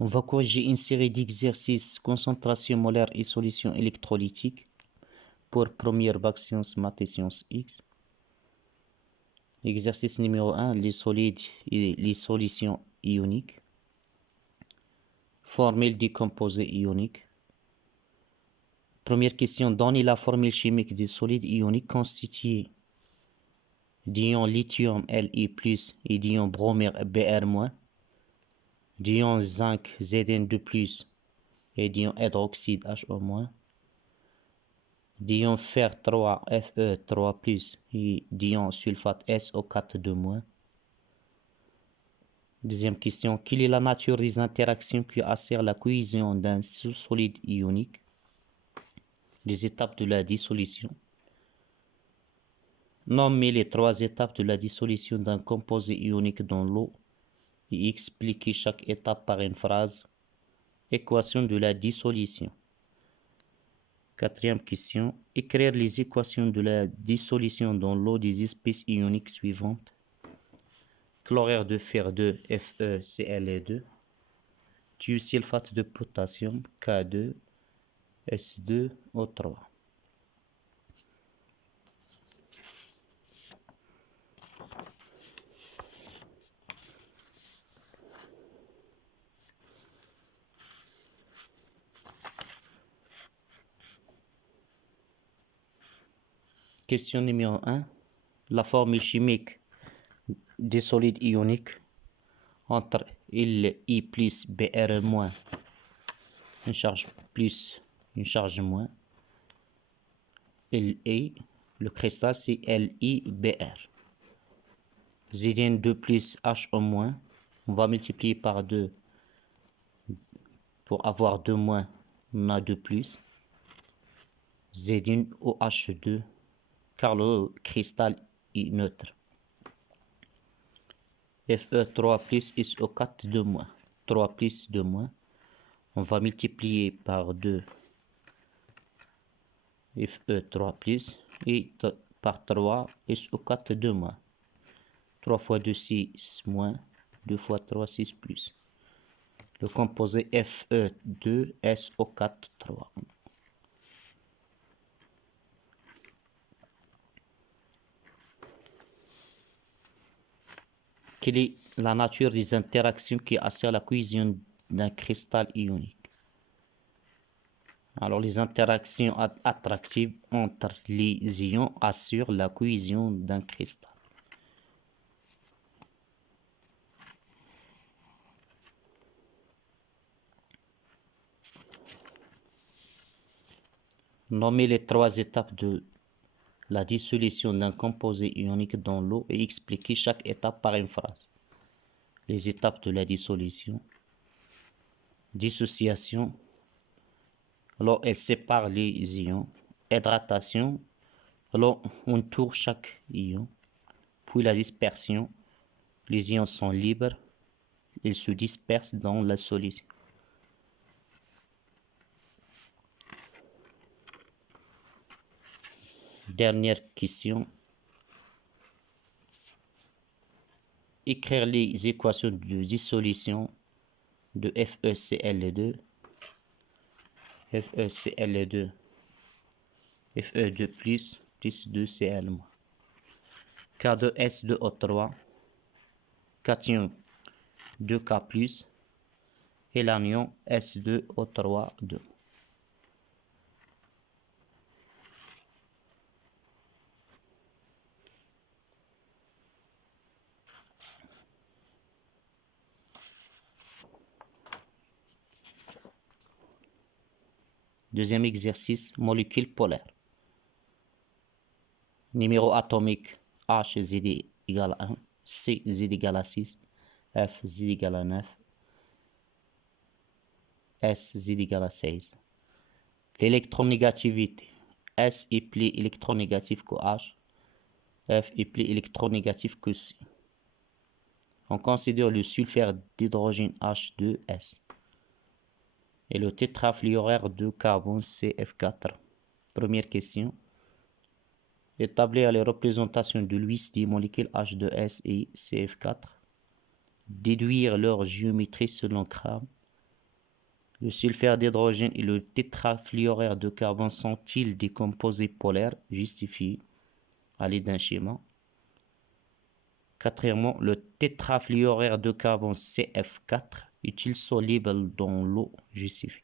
On va corriger une série d'exercices concentration molaire et solutions électrolytiques pour première bac sciences maths et sciences X. Exercice numéro 1, les solides et les solutions ioniques. Formule des composés ioniques. Première question, donnez la formule chimique des solides ioniques constitués d'ions lithium Li+, et d'ions bromure Br-, d'ions zinc Zn2+, et d'ions hydroxyde HO-, d'ions fer 3 Fe3+, et d'ions sulfate SO4 2-. Deuxième question, quelle est la nature des interactions qui assurent la cohésion d'un solide ionique? Les étapes de la dissolution. Nommez les 3 étapes de la dissolution d'un composé ionique dans l'eau et expliquez chaque étape par une phrase. Équation de la dissolution. Quatrième question, écrire les équations de la dissolution dans l'eau des espèces ioniques suivantes. Chlorure de fer 2 FeCl2, thiosulfate de potassium K2 S2O3. Question numéro 1. La formule chimique des solides ioniques entre Li plus Br moins, une charge plus, une charge moins. Li, le cristal c'est LiBr. Zn2 plus HO moins, on va multiplier par 2 pour avoir 2 moins, on a 2 plus. Zn OH2, car le cristal est neutre. Fe3 plus SO4 2 moins, 3 plus 2 moins, on va multiplier par 2 Fe3 plus et par 3 SO4 2 moins. 3 fois 2 6 moins, 2 fois 3 6 plus. Le composé Fe2 SO4 3. Quelle est la nature des interactions qui assurent la cohésion d'un cristal ionique? Alors, les interactions attractives entre les ions assurent la cohésion d'un cristal. Nommez les 3 étapes de la dissolution d'un composé ionique dans l'eau et expliquez chaque étape par une phrase. Les étapes de la dissolution. Dissociation. Alors, elle sépare les ions. Hydratation. Alors, on tourne chaque ion. Puis la dispersion. Les ions sont libres. Ils se dispersent dans la solution. Dernière question. Écrire les équations de dissolution de FeCl2. FeCl2. Fe2 plus 2Cl-. K2S2O3. Cation 2K plus. Et l'anion S2O3 2. Deuxième exercice, molécule polaire. Numéro atomique HZ égale 1, CZ égale à 6, FZ égale à 9, SZ égale à 16. L'électronégativité. S est plus électronégatif que H, F est plus électronégatif que C. On considère le sulfure d'hydrogène H2S et le tétrafluorure de carbone CF4. Première question. Établir les représentations de Lewis des molécules H2S et CF4. Déduire leur géométrie selon Crabbe. Le sulfure d'hydrogène et le tétrafluorure de carbone sont-ils des composés polaires? Justifié à l'aide d'un schéma. Quatrièmement, le tétrafluorure de carbone CF4 est-il soluble dans l'eau? Justifié.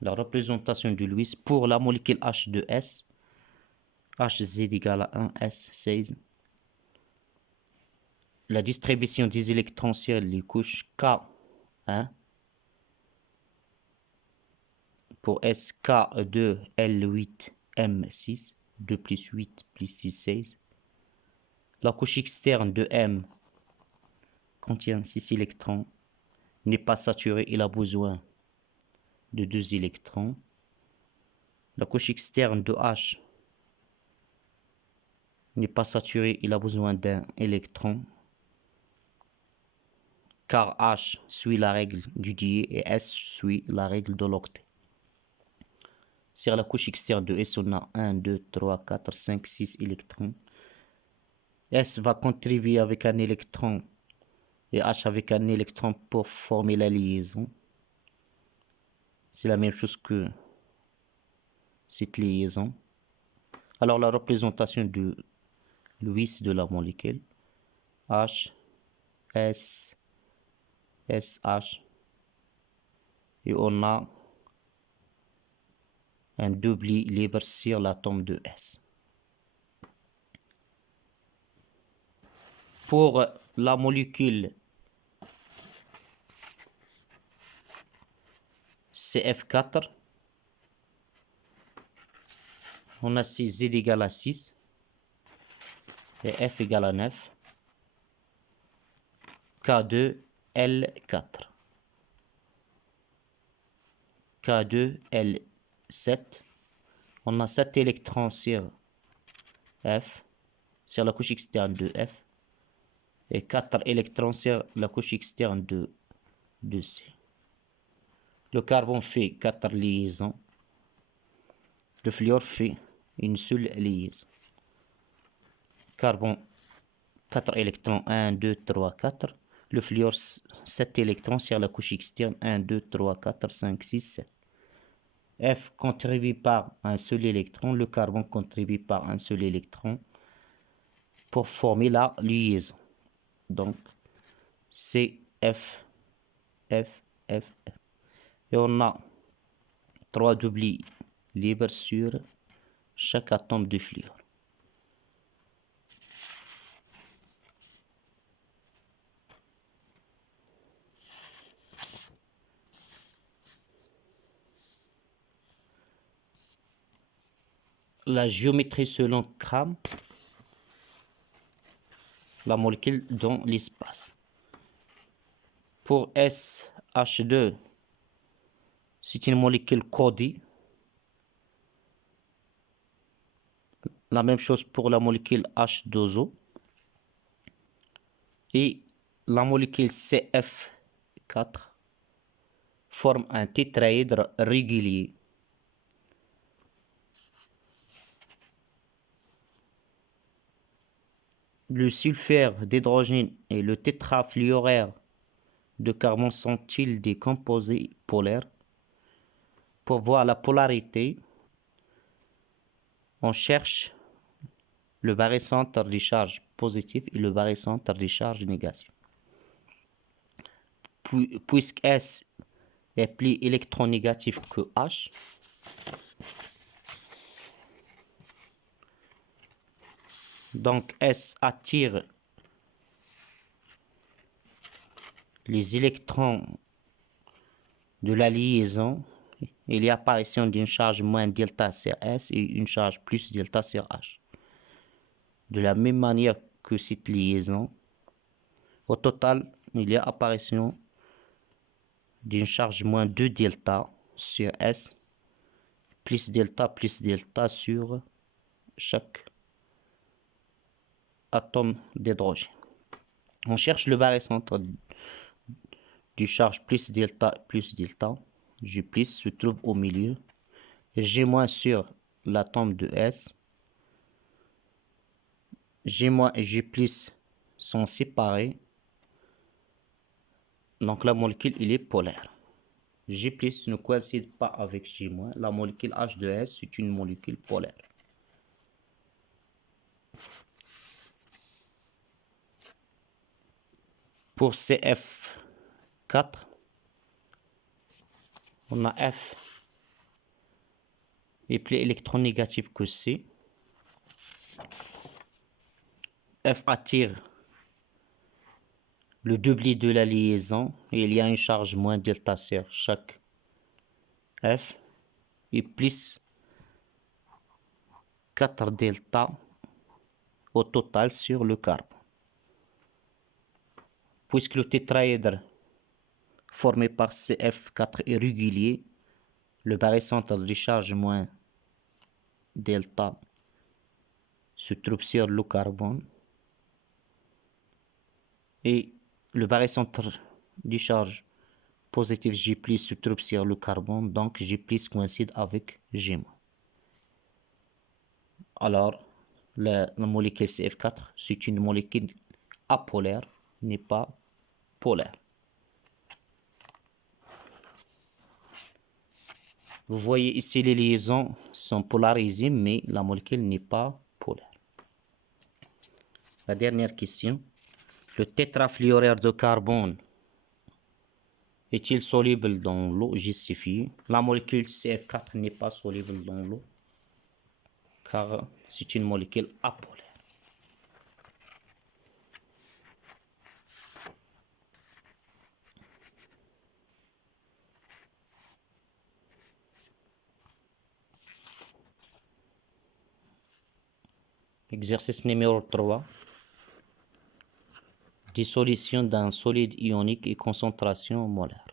La représentation de Lewis pour la molécule H2S. Hz égale à 1, S, 16. La distribution des électrons sur les couches K1 pour S, K2, L8, M6, 2 plus 8 plus 6, 16. La couche externe de M contient 6 électrons, n'est pas saturée, il a besoin de 2 électrons. La couche externe de H n'est pas saturée, il a besoin d'un électron, car H suit la règle du dié et S suit la règle de l'octet. Sur la couche externe de S, on a 1, 2, 3, 4, 5, 6 électrons. S va contribuer avec un électron et H avec un électron pour former la liaison. C'est la même chose que cette liaison. Alors la représentation de Lewis de la molécule H, S, SH, et on a un doubli libre sur l'atome de S. Pour la molécule CF4, on a Z égale à 6 et F égale à 9. K2, L4. K2, L7. On a 7 électrons sur F, sur la couche externe de F, et 4 électrons sur la couche externe de C. Le carbone fait 4 liaisons. Le fluor fait une seule liaison. Carbone, 4 électrons, 1, 2, 3, 4. Le fluor, 7 électrons sur la couche externe, 1, 2, 3, 4, 5, 6, 7. F contribue par un seul électron, le carbone contribue par un seul électron pour former la liaison. Donc, c'est F, F, F, F. Et on a 3 doublis libres sur chaque atome de fluor. La géométrie selon Kram, la molécule dans l'espace. Pour SH2, c'est une molécule codée. La même chose pour la molécule H2O. Et la molécule CF4 forme un tétraèdre régulier. Le sulfure d'hydrogène et le tétrafluorure de carbone sont-ils des composés polaires? Pour voir la polarité, on cherche le barycentre des charges positives et le barycentre des charges négatives. Puisque S est plus électronégatif que H, donc S attire les électrons de la liaison. Il y a apparition d'une charge moins delta sur S et une charge plus delta sur H. De la même manière que cette liaison, au total, il y a apparition d'une charge moins 2 delta sur S, plus delta sur chaque atome d'hydrogène. On cherche le barycentre du charge plus delta, J plus se trouve au milieu. G moins sur l'atome de S. G moins et G plus sont séparés. Donc la molécule il est polaire. G plus ne coïncide pas avec G moins. La molécule H2S c'est une molécule polaire. Pour CF4, on a F est plus électronégatif que C. F attire le doublé de la liaison et il y a une charge moins delta sur chaque F et plus 4 delta au total sur le carbone. Puisque le tétraèdre formé par CF4 est régulier, le barycentre de charge moins delta se trouve sur le carbone et le barycentre de charge positive J+ se trouve sur le carbone, donc J+ coïncide avec G-. Alors, la molécule CF4, c'est une molécule apolaire, n'est pas polaire. Vous voyez ici les liaisons sont polarisées, mais la molécule n'est pas polaire. La dernière question. Le tétrafluorure de carbone est-il soluble dans l'eau? Justifié. La molécule CF4 n'est pas soluble dans l'eau, car c'est une molécule apolaire. Exercice numéro 3. Dissolution d'un solide ionique et concentration molaire.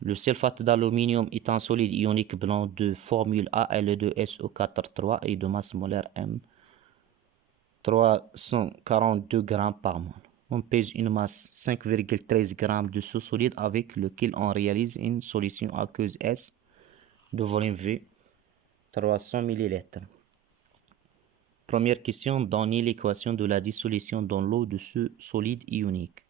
Le sulfate d'aluminium est un solide ionique blanc de formule Al2SO4 et de masse molaire M 342 g par mol. On pèse une masse 5,13 g de ce solide avec lequel on réalise une solution aqueuse S de volume V 300 ml. Première question, donnez l'équation de la dissolution dans l'eau de ce solide ionique.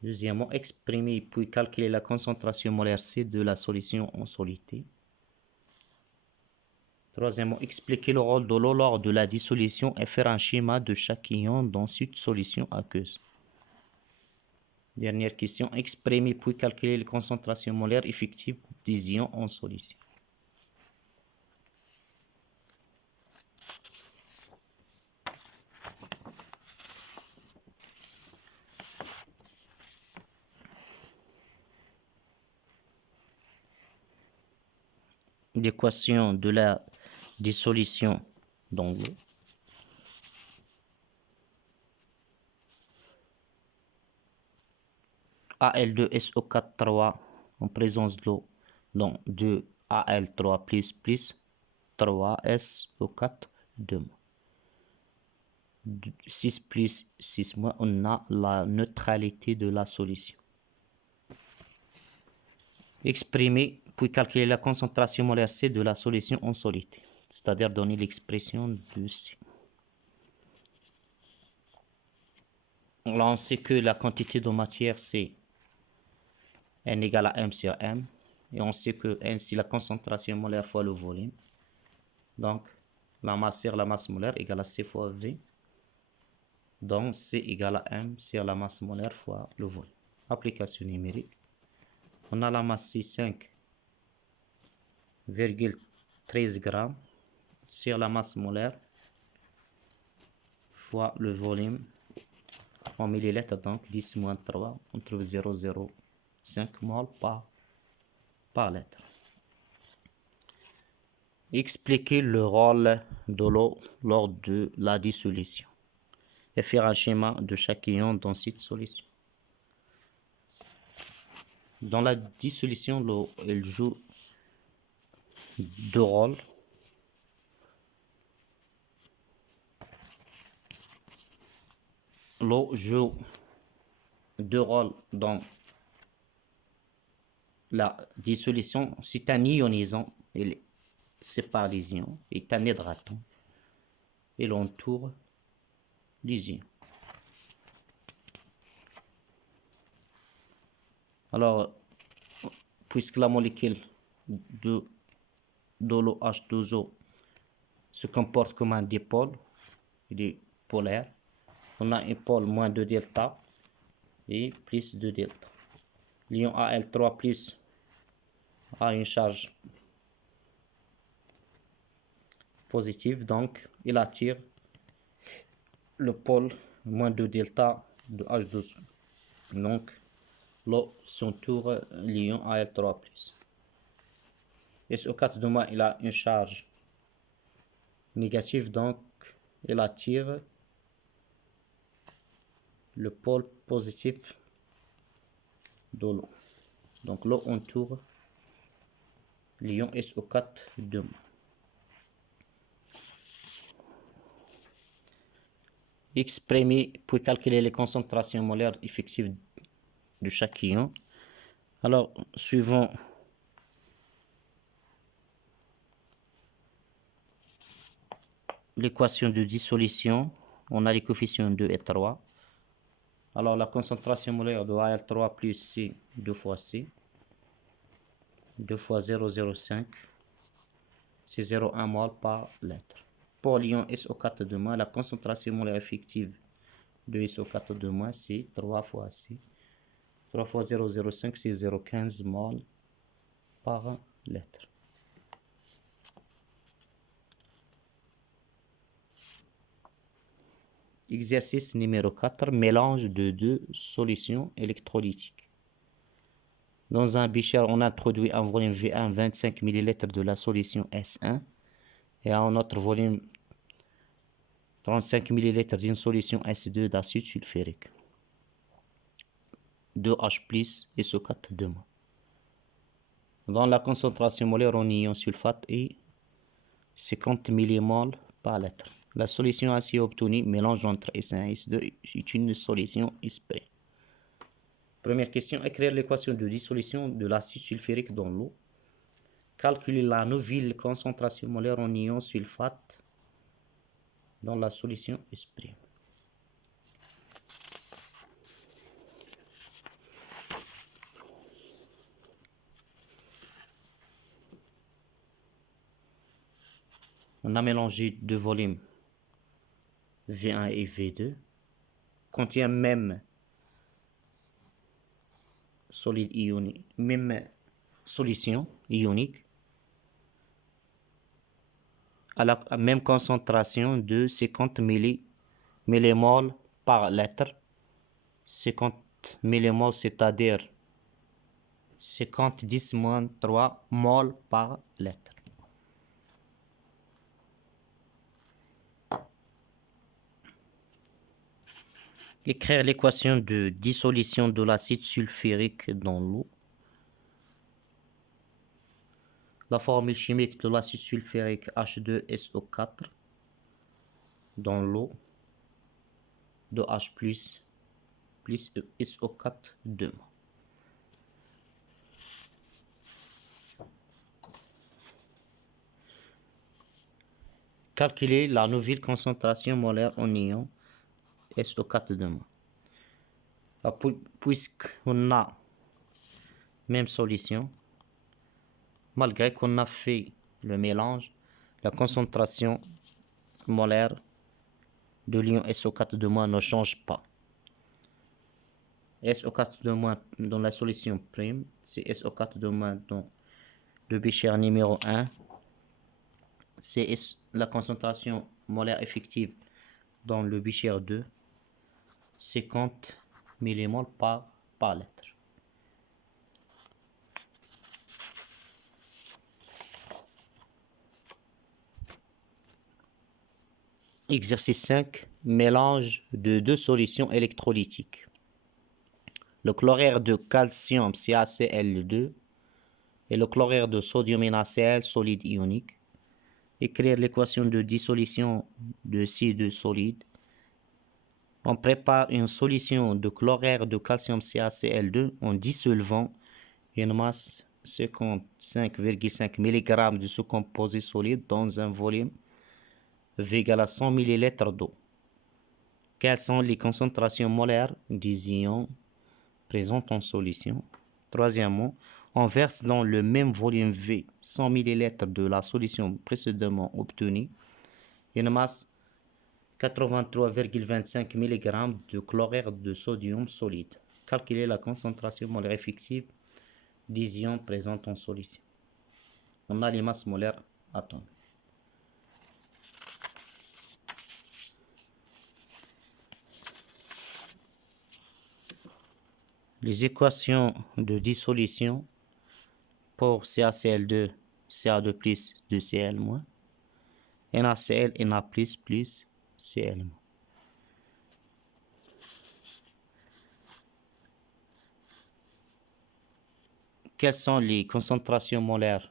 Deuxièmement, exprimer puis calculer la concentration molaire C de la solution en soluté. Troisièmement, expliquer le rôle de l'eau lors de la dissolution et faire un schéma de chaque ion dans cette solution aqueuse. Dernière question, exprimer puis calculer les concentrations molaires effectives des ions en solution. L'équation de la dissolution dans l'eau. Al2SO4 en présence de l'eau, donc 2Al3 plus 3SO4 2. 6 plus 6 moins, on a la neutralité de la solution. Exprimer puis calculer la concentration molaire C de la solution en soluté, c'est-à-dire donner l'expression de C. Là, on sait que la quantité de matière c'est N égale à M sur M, et on sait que N c'est la concentration molaire fois le volume. Donc, la masse sur la masse molaire égale à C fois V. Donc, C égale à M sur la masse molaire fois le volume. Application numérique. On a la masse C 5,13 g sur la masse molaire fois le volume en millilitres, donc 10 moins 3, on trouve 0,05 mol par litre. Expliquer le rôle de l'eau lors de la dissolution et faire un schéma de chaque ion dans cette solution. Dans la dissolution, l'eau elle joue deux rôles. L'eau joue deux rôles dans la dissolution. C'est un ionisant, c'est par les ions, est un hydratant. Et l'entoure les ions. Alors, puisque la molécule de l'OH2O se comporte comme un dipôle, il est polaire, on a un pôle moins 2 delta et plus 2 delta. L'ion Al3 plus a une charge positive, donc il attire le pôle moins 2 delta de H2O. Donc, l'eau s'entoure l'ion Al3+. SO4 il a une charge négative, donc il attire le pôle positif de l'eau. Donc l'eau entoure l'ion SO4 . Exprimer pour calculer les concentrations molaires effectives de chaque ion. Alors, suivant l'équation de dissolution, on a les coefficients 2 et 3. Alors, la concentration molaire de Al3 plus c'est 2 fois C, 2 fois 0,05, c'est 0,1 mol par litre. Pour l'ion SO4 la concentration molaire effective de SO4 c'est 3 fois C. 3 fois 0,05, c'est 0,15 mol par litre. Exercice numéro 4, mélange de deux solutions électrolytiques. Dans un bécher, on introduit un volume V1 25 ml de la solution S1 et à un autre volume 35 ml d'une solution S2 d'acide sulfurique. 2H+, SO4 . Dans la concentration molaire en ion sulfate est 50 mmol par litre. La solution ainsi obtenue, mélange entre S1 et S2, est une solution SP. Première question, écrire l'équation de dissolution de l'acide sulfurique dans l'eau. Calculer la nouvelle concentration molaire en ion sulfate dans la solution SP. On a mélangé deux volumes V1 et V2, contient même solide ionique, même solution ionique à la même concentration de 50 millimoles par litre. 50 millimoles, c'est-à-dire 50 10-3 moles par litre. Écrire l'équation de dissolution de l'acide sulfurique dans l'eau. La formule chimique de l'acide sulfurique H2SO4 dans l'eau de H plus SO4 . Calculer la nouvelle concentration molaire en ion SO4 . Puisqu'on a même solution, malgré qu'on a fait le mélange, la concentration molaire de l'ion SO4 ne change pas. SO4 dans la solution prime, c'est SO4 dans le bécher numéro 1, c'est la concentration molaire effective dans le bécher 2, 50 millimoles par litre. Exercice 5, mélange de deux solutions électrolytiques. Le chlorure de calcium CaCl2 et le chlorure de sodium NaCl solide ionique. Écrire l'équation de dissolution de ces deux solides On prépare une solution de chlorure de calcium CaCl2 en dissolvant une masse 55,5 mg de ce composé solide dans un volume V égale à 100 ml d'eau. Quelles sont les concentrations molaires des ions présents en solution? Troisièmement, on verse dans le même volume V 100 ml de la solution précédemment obtenue une masse 83,25 mg de chlorure de sodium solide. Calculez la concentration molaire effective des ions présents en solution. On a les masses molaires atomiques. Les équations de dissolution pour CaCl2, Ca2+, 2Cl-, NaCl, Na+, plus Cl-. Quelles sont les concentrations molaires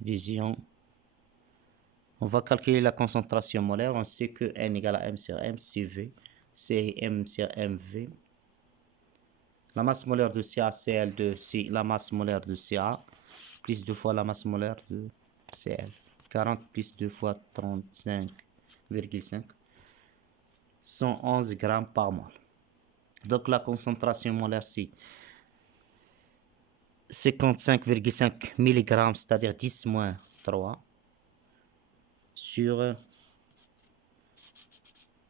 des ions? On va calculer la concentration molaire. On sait que N égale à M sur M, CV, C M sur MV. La masse molaire de CaCl2, c'est la masse molaire de Ca, plus 2 fois la masse molaire de Cl. 40 plus 2 fois 35,5. 111 grammes par mol. Donc la concentration molaire, c'est 55,5 mg, c'est-à-dire 10 moins 3, sur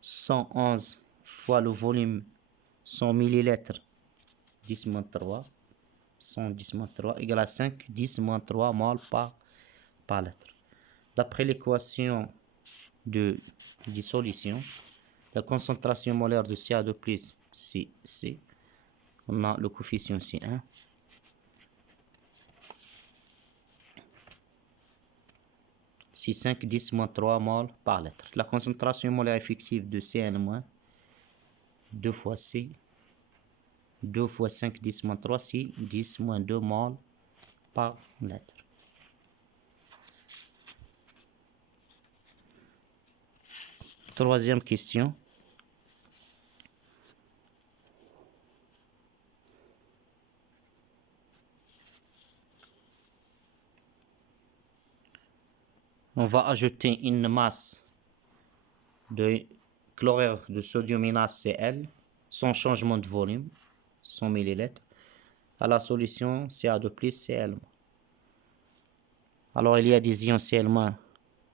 111 fois le volume 100 ml, 10 moins 3, 110 moins 3 égale à 5, 10 moins 3 mol par litre. D'après l'équation de dissolution, la concentration molaire de Ca2+, c'est C. On a le coefficient C1. C'est 5, 10 moins 3 mol par litre. La concentration molaire effective de Cn-, 2 fois C, 2 fois 5, 10 moins 3, c'est 10 moins 2 mol par litre. Troisième question. On va ajouter une masse de chlorure de sodium NaCl sans changement de volume, 100 ml, à la solution Ca2+, Cl-. Alors il y a des ions Cl-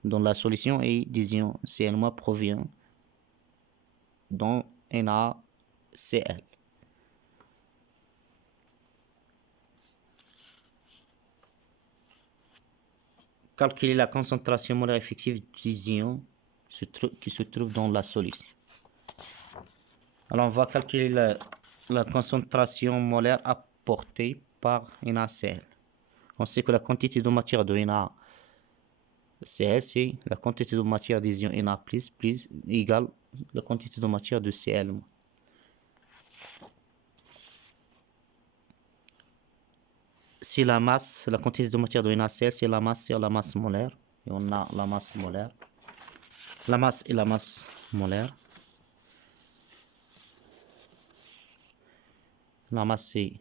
dans la solution et des ions Cl- proviennent dans NaCl. Calculer la concentration molaire effective des ions qui se trouvent dans la solution. Alors on va calculer la concentration molaire apportée par NaCl. On sait que la quantité de matière de NaCl, c'est la quantité de matière des ions Na+, égale la quantité de matière de Cl-. Si la masse, la quantité de matière de NaCl, c'est la masse molaire. Et on a la masse molaire. La masse et la masse molaire. La masse, c'est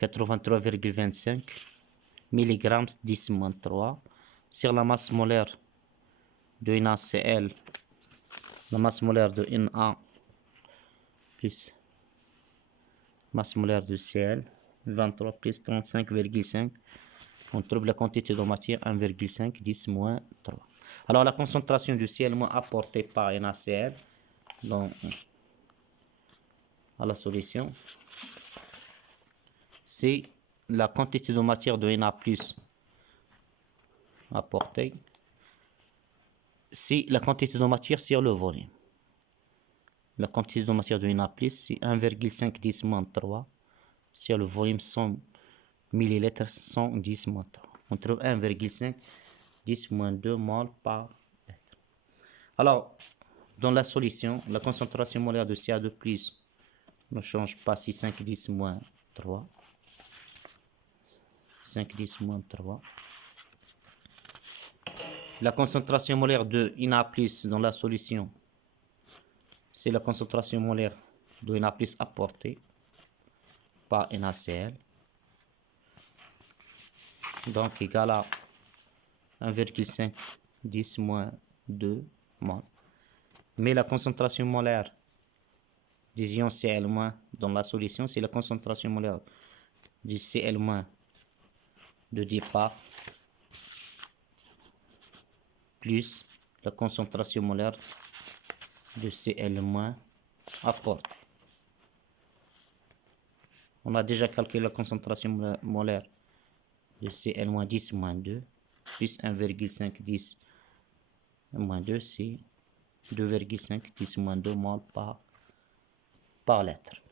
83,25 mg 10 moins 3. Sur la masse molaire de NaCl, la masse molaire de Na plus masse molaire de Cl, 23 plus 35,5. On trouve la quantité de matière 1,5, 10 moins 3. Alors la concentration du Cl- apportée par NaCl à la solution, c'est la quantité de matière de Na+ apportée, c'est la quantité de matière sur le volume. La quantité de matière de Na+, c'est 1,5 10 moins 3 sur le volume 100 ml 110 moins 3. On trouve 1,5 10 moins 2 mol par litre. Alors, dans la solution, la concentration molaire de Ca2+ ne change pas, si 5 10 moins 3. 5 10 moins 3. La concentration molaire de Na+ dans la solution, c'est la concentration molaire de Na+ apportée par NaCl. Donc égal à 1,5 10 moins 2 mol. Mais la concentration molaire des ions Cl- dans la solution, c'est la concentration molaire du Cl- de départ plus la concentration molaire de Cl- apportée. On a déjà calculé la concentration molaire de Cl-10-2 plus 1,5 10 moins 2, c'est 2,5 10 moins 2 mol par litre.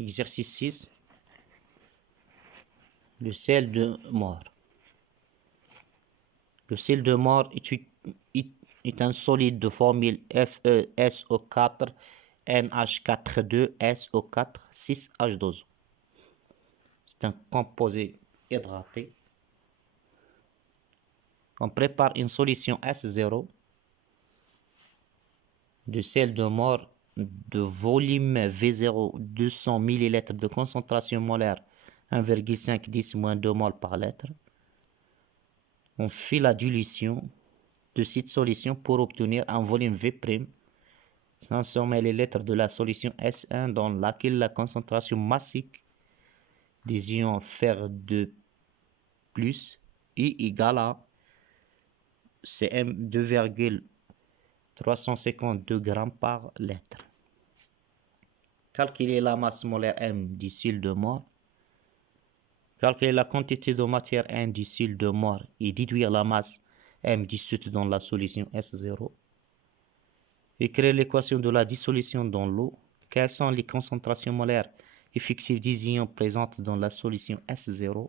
Exercice 6. Le sel de mort. Le sel de mort est un solide de formule FeSO4 NH42SO4 6H12. C'est un composé hydraté. On prépare une solution S0 de sel de mort de volume V0 200 ml de concentration molaire 1,5 10 moins 2 mol par litre. On fait la dilution de cette solution pour obtenir un volume V', 500 ml de la solution S1 dans laquelle la concentration massique des ions Fer2+ est égale à Cm 2,352 g par litre. Calculer la masse molaire M du sel de mort. Calculer la quantité de matière N du sel de mort et déduire la masse M dissoute dans la solution S0. Écrire l'équation de la dissolution dans l'eau. Quelles sont les concentrations molaires effectives des ions présentes dans la solution S0?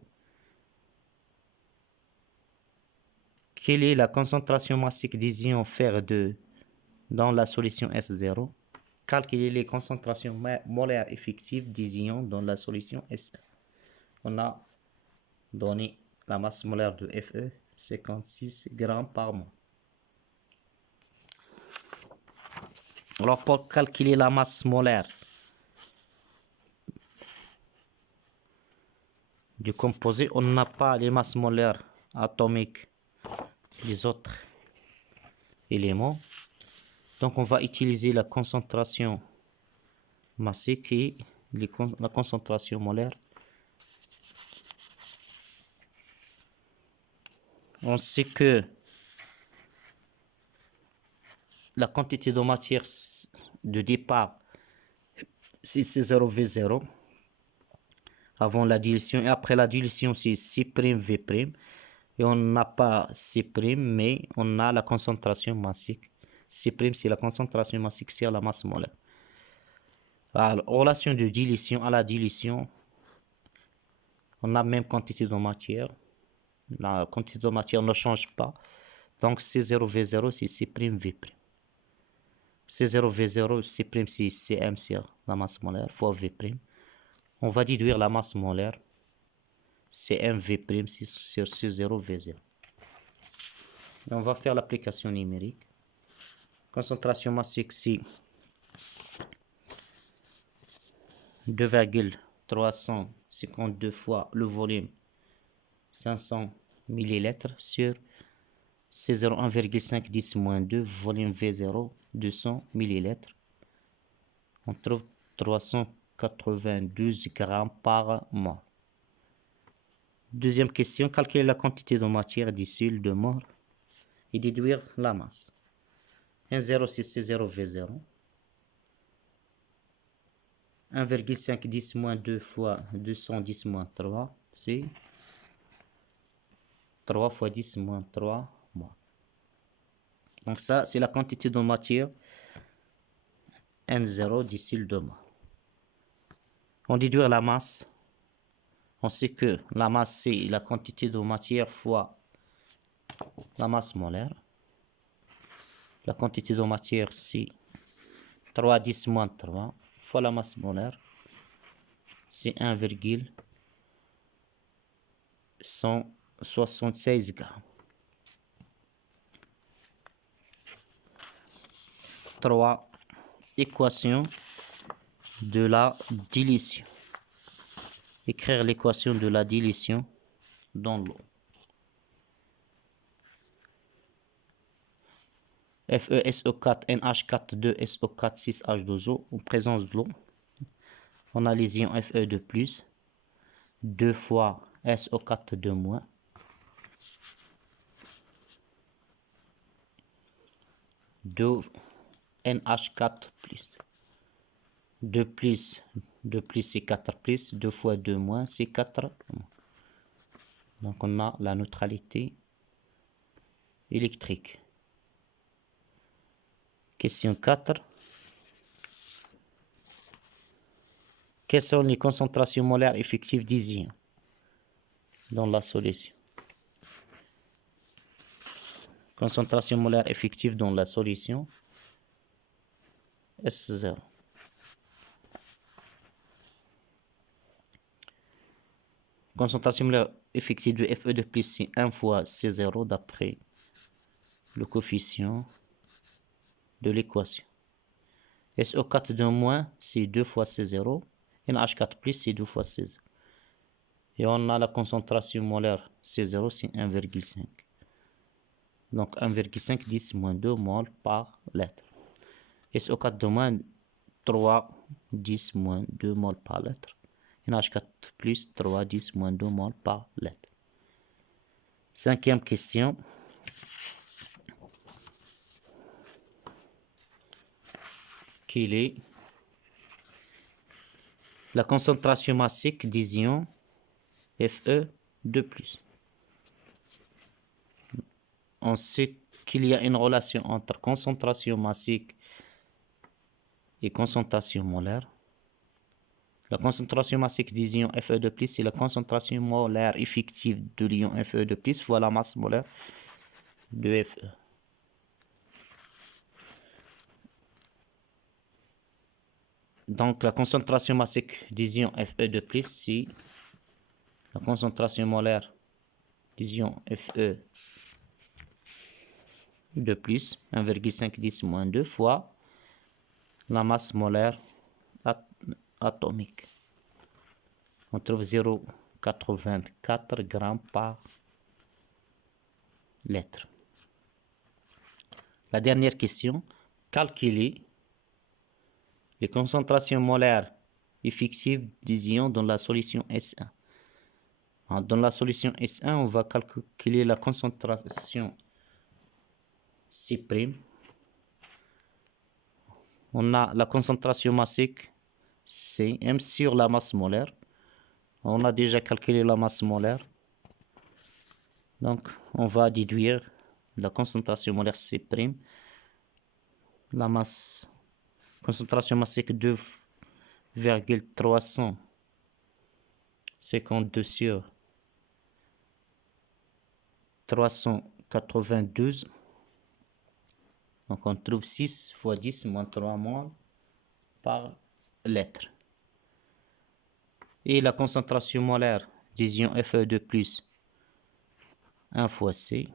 Quelle est la concentration massique des ions Fer2 dans la solution S0? Calculer les concentrations molaires effectives des ions dans la solution S1. On a donné la masse molaire de Fe, 56 g par mol. Alors pour calculer la masse molaire du composé, on n'a pas les masses molaires atomiques des autres éléments. Donc on va utiliser la concentration massique et la concentration molaire. On sait que la quantité de matière de départ, c'est C0V0 avant la dilution, et après la dilution, c'est C'V'. Et on n'a pas C', mais on a la concentration massique. C', c'est la concentration massique sur la masse molaire. Alors, relation de dilution à la dilution, on a la même quantité de matière. La quantité de matière ne change pas. Donc C0V0, c'est C'V'. C0V0, C', c'est Cm sur la masse molaire fois V'. On va déduire la masse molaire. CmV' sur C0V0. Et on va faire l'application numérique. Concentration massique, c'est 2,352 fois le volume 500 ml sur C0 1,5 10 moins 2 volume V0 200 ml. On trouve 392 g par mol. Deuxième question, calculer la quantité de matière du sel de mort et déduire la masse. 1,0 c'est C0V0. 1,5 10 moins 2 fois 210 moins 3, c'est 3 fois 10 moins 3 mol. Donc ça, c'est la quantité de matière N0 du sel de mort. On déduit la masse. On sait que la masse, c'est la quantité de matière fois la masse molaire. La quantité de matière, c'est 3 10 moins 3 fois la masse molaire, c'est 1,176 grammes. 3. Équation de la dilution. Écrire l'équation de la dilution dans l'eau. FeSO4 NH4 SO4 6H2O en présence de l'eau. On a les ions Fe2+, 2 fois SO4 2-, NH4+. 2 plus c'est 4 plus, 2 fois 2 moins c'est 4. Donc on a la neutralité électrique. Question 4. Quelles sont les concentrations molaires effectives des ions dans la solution? Concentration molaire effective dans la solution S0. Concentration molaire effective de Fe2+, c'est 1 fois C0 d'après le coefficient de l'équation. SO4 2-, c'est 2 fois C0. NH4+, c'est 2 fois C0. Et on a la concentration molaire C0, c'est 1,5. Donc 1,5 10 moins 2 mol par litre. SO4 2-, 3 10 moins 2 mol par litre. NH4+, 3 10 moins 2 mol par litre. Cinquième question. Quelle est la concentration massique des ions Fe2+? On sait qu'il y a une relation entre concentration massique et concentration molaire. La concentration massique des ions Fe2+, c'est la concentration molaire effective de l'ion Fe2+, fois la masse molaire de Fe. Donc la concentration massique des ions Fe2+, c'est la concentration molaire des ions Fe2+, 1,5 10 moins 2 fois la masse molaire atomique. On trouve 0,84 grammes par litre. La dernière question, calculer les concentrations molaires effectives des ions dans la solution S1. Dans la solution S1, on va calculer la concentration C'. On a la concentration massique C M sur la masse molaire. On a déjà calculé la masse molaire. Donc, on va déduire la concentration molaire C'. La masse, concentration massique 2,352 sur 392. Donc on trouve 6 fois 10 moins 3 mol par litre. Et la concentration molaire des ions Fe2+, 1 fois C.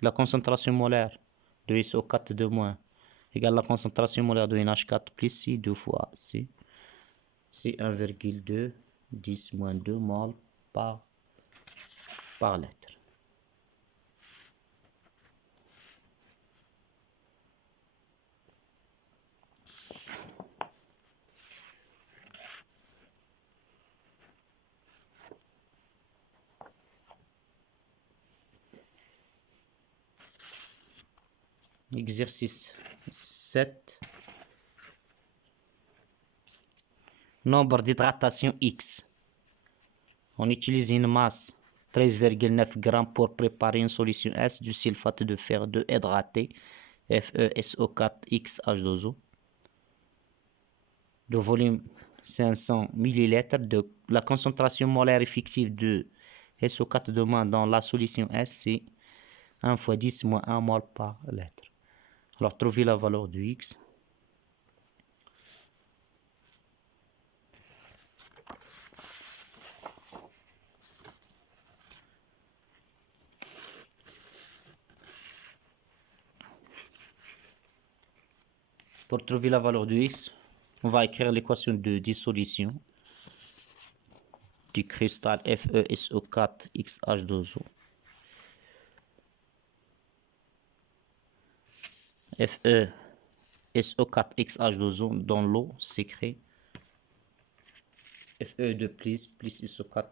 La concentration molaire de SO4 2- égale la concentration molaire de NH4+, c'est 2 fois C. C'est 1,2 10 moins 2 mol par litre. Exercice 7. Nombre d'hydratation X. On utilise une masse 13,9 g pour préparer une solution S du sulfate de fer 2 hydraté FeSO4X H2O de volume 500 ml. De la concentration molaire effective de SO4 dans la solution S, c'est 1 fois 10 moins 1 mol par litre. Alors, trouver la valeur de X. Pour trouver la valeur de X, on va écrire l'équation de dissolution du cristal FeSO4XH2O. FeSO4XH2O dans l'eau s'écrit Fe2 plus SO4.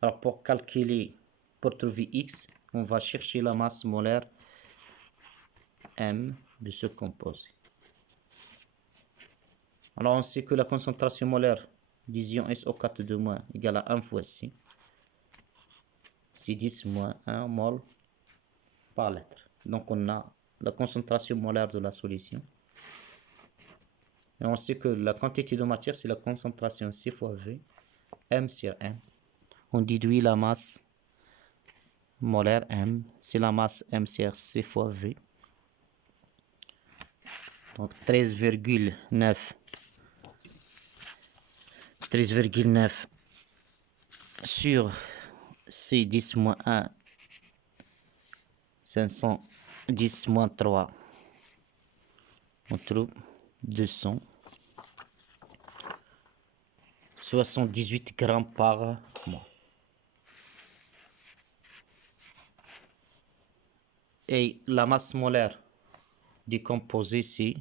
Alors pour calculer, pour trouver X, on va chercher la masse molaire M de ce composé. Alors on sait que la concentration molaire d'ion SO4 égale à 1 fois C. C'est 10 moins 1 mol par litre. Donc on a la concentration molaire de la solution. Et on sait que la quantité de matière, c'est la concentration C fois V, M sur M. On déduit la masse molaire M, c'est la masse M sur C fois V. Donc 13,9 sur C 10 moins 1, 510 moins 3, on trouve 278 grammes par mois. Et la masse molaire du composé, c'est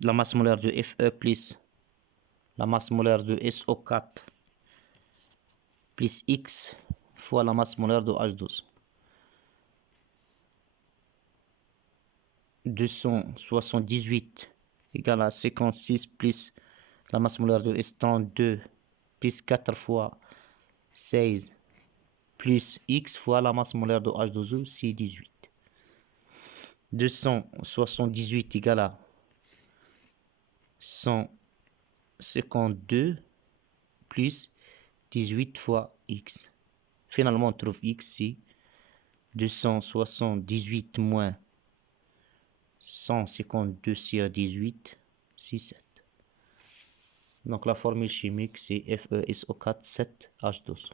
la masse molaire de Fe plus la masse molaire de SO4 plus X fois la masse molaire de H12. 278 égale à 56 plus la masse molaire de S32 plus 4 fois 16 plus X fois la masse molaire de H2O, c'est 18. 278 égale à 152 plus 18 fois X. Finalement, on trouve X, c'est 278 moins 152 sur 18, c'est 7. Donc la formule chimique, c'est FeSO4 7H12.